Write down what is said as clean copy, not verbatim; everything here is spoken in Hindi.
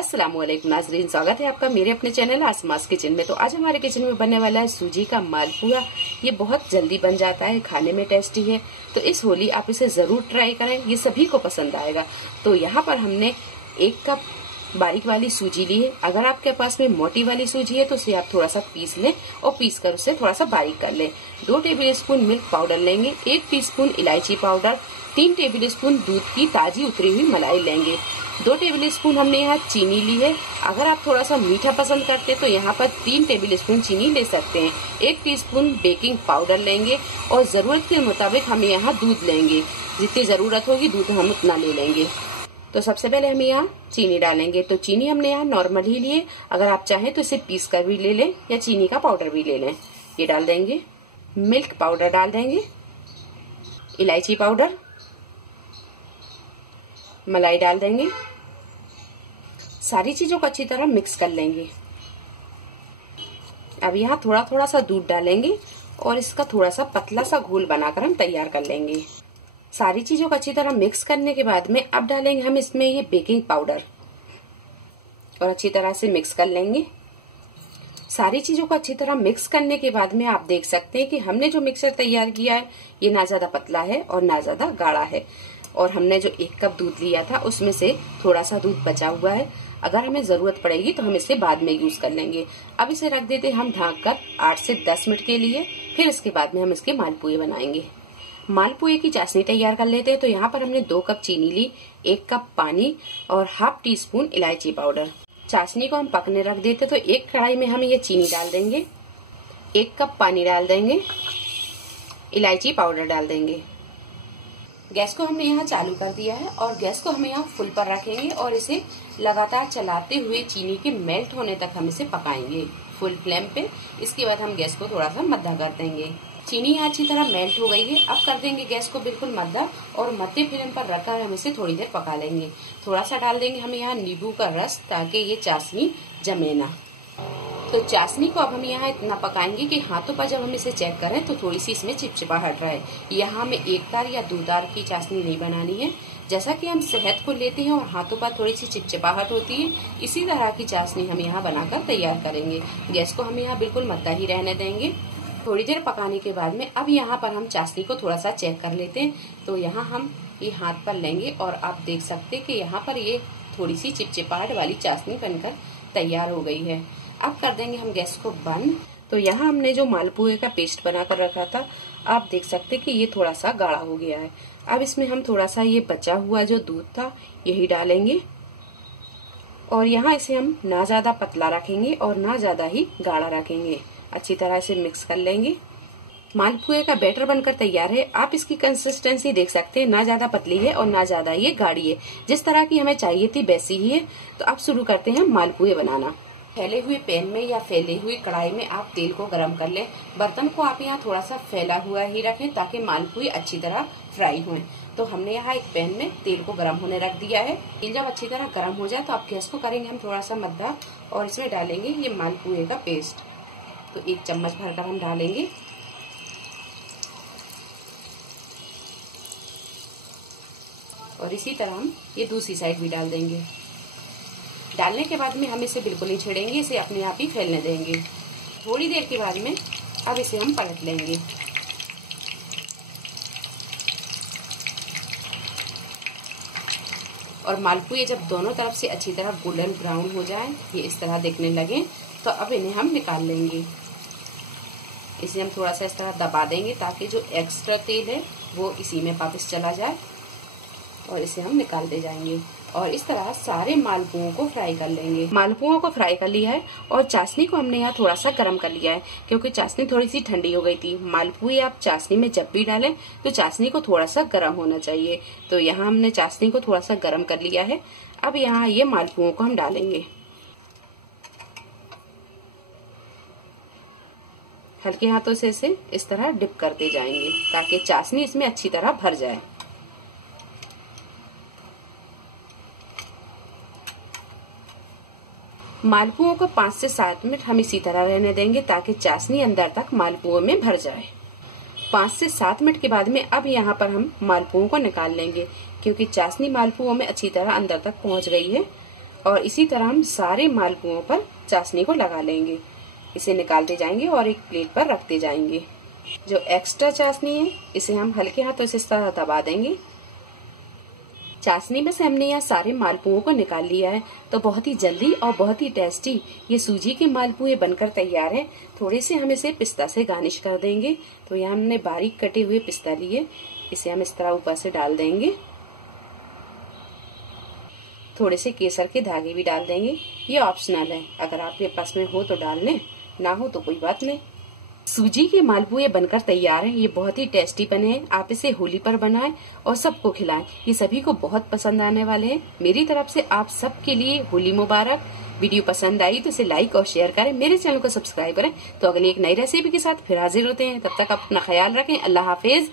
अस्सलामुअलैकुम नाज़रीन, स्वागत है आपका मेरे अपने चैनल आसमास किचन में। तो आज हमारे किचन में बनने वाला है सूजी का मालपुआ। ये बहुत जल्दी बन जाता है, खाने में टेस्टी है। तो इस होली आप इसे जरूर ट्राई करें, ये सभी को पसंद आएगा। तो यहाँ पर हमने 1 कप बारीक वाली सूजी ली है। अगर आपके पास में मोटी वाली सूजी है तो उसे आप थोड़ा सा पीस लें और पीस कर उसे थोड़ा सा बारीक कर लें। 2 टेबल स्पून मिल्क पाउडर लेंगे, 1 टीस्पून इलायची पाउडर, 3 टेबल स्पून दूध की ताजी उतरी हुई मलाई लेंगे। 2 टेबल स्पून हमने यहाँ चीनी ली है। अगर आप थोड़ा सा मीठा पसंद करते हैं तो यहाँ पर 3 टेबल स्पून चीनी ले सकते हैं। 1 टीस्पून बेकिंग पाउडर लेंगे और जरूरत के मुताबिक हम यहाँ दूध लेंगे। जितनी जरूरत होगी दूध हम उतना ले लेंगे। तो सबसे पहले हम यहाँ चीनी डालेंगे। तो चीनी हमने यहाँ नॉर्मल ही लिए, अगर आप चाहें तो इसे पीस कर भी ले लें या चीनी का पाउडर भी ले लें। ये डाल देंगे, मिल्क पाउडर डाल देंगे, इलायची पाउडर, मलाई डाल देंगे। सारी चीजों को अच्छी तरह मिक्स कर लेंगे। अब यहाँ थोड़ा थोड़ा सा दूध डालेंगे और इसका थोड़ा सा पतला सा घोल बनाकर हम तैयार कर लेंगे। सारी चीजों को अच्छी तरह मिक्स करने के बाद में अब डालेंगे हम इसमें ये बेकिंग पाउडर और अच्छी तरह से मिक्स कर लेंगे। सारी चीजों को अच्छी तरह मिक्स करने के बाद में आप देख सकते हैं कि हमने जो मिक्सर तैयार किया है ये ना ज्यादा पतला है और ना ज्यादा गाढ़ा है। और हमने जो 1 कप दूध लिया था उसमें से थोड़ा सा दूध बचा हुआ है। अगर हमें जरूरत पड़ेगी तो हम इसे बाद में यूज कर लेंगे। अब इसे रख देते हैं हम ढक कर 8 से 10 मिनट के लिए। फिर इसके बाद में हम इसके मालपुए बनाएंगे। मालपुए की चाशनी तैयार कर लेते हैं। तो यहाँ पर हमने 2 कप चीनी ली, 1 कप पानी और ½ टीस्पून इलायची पाउडर। चाशनी को हम पकने रख देते। तो एक कढ़ाई में हम ये चीनी डाल देंगे, 1 कप पानी डाल देंगे, इलायची पाउडर डाल देंगे। गैस को हमने यहाँ चालू कर दिया है और गैस को हम यहाँ फुल पर रखेंगे और इसे लगातार चलाते हुए चीनी के मेल्ट होने तक हम इसे पकाएंगे फुल फ्लेम पे। इसके बाद हम गैस को थोड़ा सा मद्दा कर देंगे। चीनी यहाँ अच्छी तरह मेल्ट हो गई है। अब कर देंगे गैस को बिल्कुल मद्दा और मध्य फ्लेम पर रखकर हम इसे थोड़ी देर पका लेंगे। थोड़ा सा डाल देंगे हम यहाँ नींबू का रस ताकि ये चाशनी जमे ना। तो चाशनी को अब हम यहाँ इतना पकाएंगे कि हाथों पर जब हम इसे चेक करें तो थोड़ी सी इसमें चिपचिपाहट रहे। यहाँ हमें 1 तार या 2 तार की चाशनी नहीं बनानी है। जैसा कि हम शहद को लेते हैं और हाथों पर थोड़ी सी चिपचिपाहट होती है, इसी तरह की चाशनी हम यहाँ बनाकर तैयार करेंगे। गैस को हम यहाँ बिल्कुल मद्दा ही रहने देंगे। थोड़ी देर पकाने के बाद में अब यहाँ पर हम चाशनी को थोड़ा सा चेक कर लेते हैं। तो यहाँ हम ये हाथ पर लेंगे और आप देख सकते हैं कि यहाँ पर ये थोड़ी सी चिपचिपाहट वाली चाशनी बनकर तैयार हो गई है। अब कर देंगे हम गैस को बंद। तो यहाँ हमने जो मालपुए का पेस्ट बनाकर रखा था, आप देख सकते हैं कि ये थोड़ा सा गाढ़ा हो गया है। अब इसमें हम थोड़ा सा ये बचा हुआ जो दूध था यही डालेंगे और यहाँ इसे हम ना ज्यादा पतला रखेंगे और ना ज्यादा ही गाढ़ा रखेंगे। अच्छी तरह से मिक्स कर लेंगे। मालपुए का बैटर बनकर तैयार है। आप इसकी कंसिस्टेंसी देख सकते हैं, ना ज्यादा पतली है और ना ज्यादा ये गाढ़ी है। जिस तरह की हमें चाहिए थी वैसी ही है। तो अब शुरू करते हैं मालपुए बनाना। फैले हुए पैन में या फैली हुई कढ़ाई में आप तेल को गरम कर लें। बर्तन को आप यहाँ थोड़ा सा फैला हुआ ही रखें ताकि मालपुए अच्छी तरह फ्राई हों। तो हमने यहाँ एक पैन में तेल को गरम होने रख दिया है। तेल जब अच्छी तरह गरम हो जाए तो आप गैस को करेंगे हम थोड़ा सा मद्दा और इसमें डालेंगे ये मालपुए का पेस्ट। तो 1 चम्मच भरकर हम डालेंगे और इसी तरह हम ये दूसरी साइड भी डाल देंगे। डालने के बाद में हम इसे बिल्कुल नहीं छेड़ेंगे, इसे अपने आप ही फैलने देंगे। थोड़ी देर के बाद में अब इसे हम पलट लेंगे। और मालपुए जब दोनों तरफ से अच्छी तरह गोल्डन ब्राउन हो जाए, ये इस तरह दिखने लगे, तो अब इन्हें हम निकाल लेंगे। इसे हम थोड़ा सा इस तरह दबा देंगे ताकि जो एक्स्ट्रा तेल है वो इसी में वापस चला जाए और इसे हम निकालते जाएंगे। और इस तरह सारे मालपुओं को फ्राई कर लेंगे। मालपुओं को फ्राई कर लिया है और चाशनी को हमने यहाँ थोड़ा सा गर्म कर लिया है क्योंकि चाशनी थोड़ी सी ठंडी हो गई थी। मालपुए आप चाशनी में जब भी डालें तो चाशनी को थोड़ा सा गर्म होना चाहिए। तो यहाँ हमने चाशनी को थोड़ा सा गर्म कर लिया है। अब यहाँ ये मालपुओं को हम डालेंगे। हल्के हाथों से इसे इस तरह डिप करते जाएंगे ताकि चाशनी इसमें अच्छी तरह भर जाए। मालपुओं को 5 से 7 मिनट हम इसी तरह रहने देंगे ताकि चाशनी अंदर तक मालपुओं में भर जाए। 5 से 7 मिनट के बाद में अब यहाँ पर हम मालपुओं को निकाल लेंगे क्योंकि चाशनी मालपुओं में अच्छी तरह अंदर तक पहुंच गई है और इसी तरह हम सारे मालपुओं पर चाशनी को लगा लेंगे। इसे निकालते जाएंगे और एक प्लेट पर रखते जाएंगे। जो एक्स्ट्रा चाशनी है इसे हम हल्के हाथों से इस तरह दबा देंगे। चाशनी में से हमने यहाँ सारे मालपुओं को निकाल लिया है। तो बहुत ही जल्दी और बहुत ही टेस्टी ये सूजी के मालपुए बनकर तैयार है। थोड़े से हम इसे पिस्ता से गार्निश कर देंगे। तो यहाँ हमने बारीक कटे हुए पिस्ता लिए, इसे हम इस तरह ऊपर से डाल देंगे। थोड़े से केसर के धागे भी डाल देंगे, ये ऑप्शनल है, अगर आपके पास में हो तो डाल लें, ना हो तो कोई बात नहीं। सूजी के मालपुए बनकर तैयार हैं। ये बहुत ही टेस्टी बने हैं। आप इसे होली पर बनाएं और सबको खिलाएं। ये सभी को बहुत पसंद आने वाले हैं। मेरी तरफ से आप सबके लिए होली मुबारक। वीडियो पसंद आई तो इसे लाइक और शेयर करें, मेरे चैनल को सब्सक्राइब करें। तो अगली एक नई रेसिपी के साथ फिर हाजिर होते हैं। तब तक आप अपना ख्याल रखें। अल्लाह हाफिज।